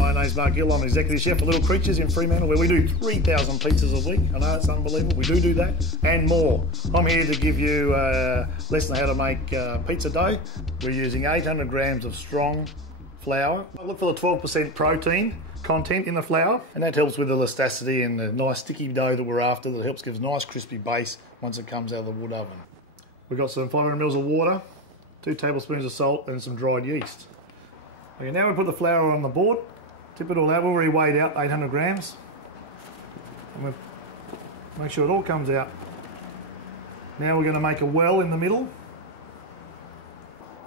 My name's Gill. I'm Executive Chef for Little Creatures in Fremantle, where we do 3,000 pizzas a week. I know it's unbelievable. We do that and more. I'm here to give you a lesson on how to make pizza dough. We're using 800 grams of strong flour. I look for the 12% protein content in the flour, and that helps with the elasticity and the nice sticky dough that we're after. That helps give us a nice crispy base once it comes out of the wood oven. We've got some 500 ml of water, 2 tablespoons of salt and some dried yeast. Okay, now we put the flour on the board, tip it all out. We've already weighed out 800 grams. And we'll make sure it all comes out. Now we're going to make a well in the middle.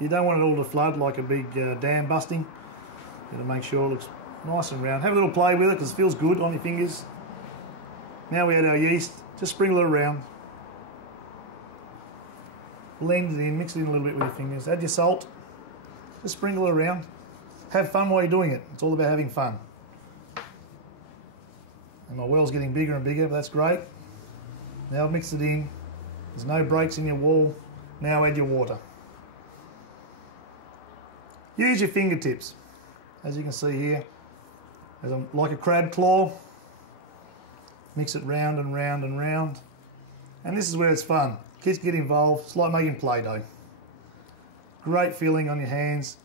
You don't want it all to flood like a big dam busting. You've got to make sure it looks nice and round. Have a little play with it because it feels good on your fingers. Now we add our yeast, just sprinkle it around. Blend it in, mix it in a little bit with your fingers. Add your salt, just sprinkle it around. Have fun while you're doing it. It's all about having fun. And my well's getting bigger and bigger, but that's great. Now I've mixed it in. There's no breaks in your wall. Now add your water. Use your fingertips. As you can see here, like a crab claw. Mix it round and round and round. And this is where it's fun. Kids get involved. It's like making Play-Doh. Great feeling on your hands.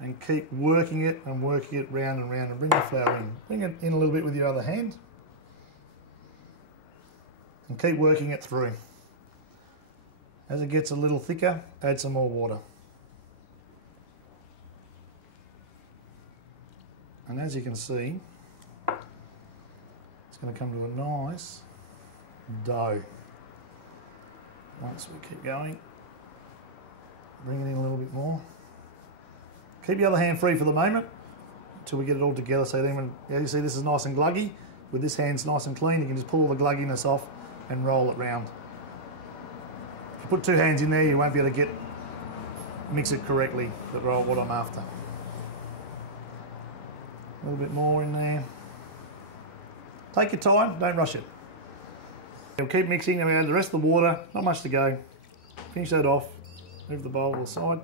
And keep working it and working it round and round, and bring the flour in. Bring it in a little bit with your other hand. And keep working it through. As it gets a little thicker, add some more water. And as you can see, it's going to come to a nice dough. Once we keep going, bring it in a little bit more. Keep your other hand free for the moment until we get it all together. So then, you see this is nice and gluggy. With this hand's nice and clean, you can just pull all the glugginess off and roll it round. If you put 2 hands in there, you won't be able to mix it correctly, but roll what I'm after. A little bit more in there. Take your time, don't rush it. We'll keep mixing and we add the rest of the water, not much to go. Finish that off, move the bowl to the side,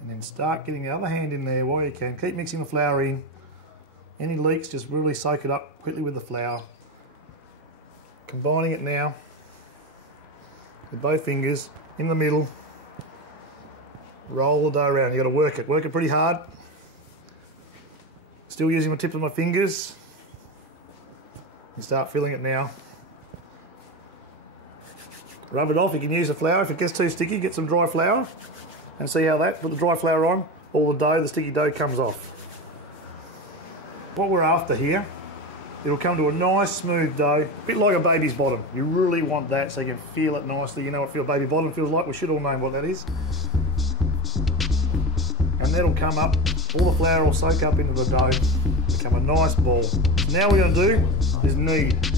and then start getting the other hand in there while you can. Keep mixing the flour in. Any leaks, just really soak it up quickly with the flour. Combining it now with both fingers in the middle. Roll the dough around. You've got to work it pretty hard. Still using the tips of my fingers. You start filling it now. Rub it off. You can use the flour. If it gets too sticky, get some dry flour. And see how that, put the dry flour on, all the dough, the sticky dough comes off. What we're after here, it'll come to a nice smooth dough, a bit like a baby's bottom. You really want that so you can feel it nicely. You know what baby bottom feels like? We should all know what that is. And that'll come up, all the flour will soak up into the dough, become a nice ball. Now what we're going to do is knead.